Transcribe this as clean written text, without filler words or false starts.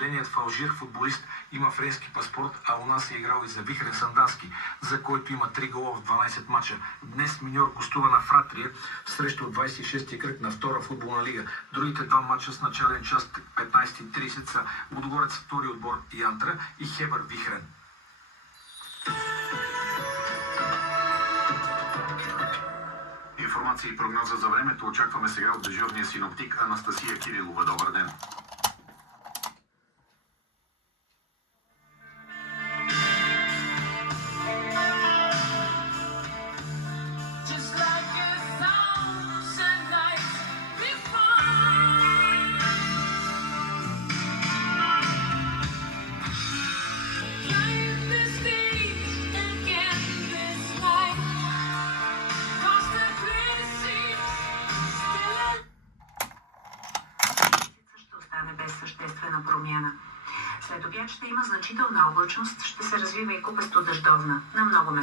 роденият в Алжир футболист има френски паспорт, а у нас е играл и за Вихрен Сандански, за който има 3 гола в 12 мача. Днес Миньор гостува на Фратрия в среща от 26-ти кръг на втора футболна лига. Другите два мача с начален час 15:30 са Лудогорец втори отбор Янтра и Хебър Вихрен. Информация и прогноза за времето очакваме сега от дежурния синоптик Анастасия Кирилова. Добър ден! Без съществена промяна. След обяд ще има значителна облачност, ще се развива и купесто дъждовна на много места.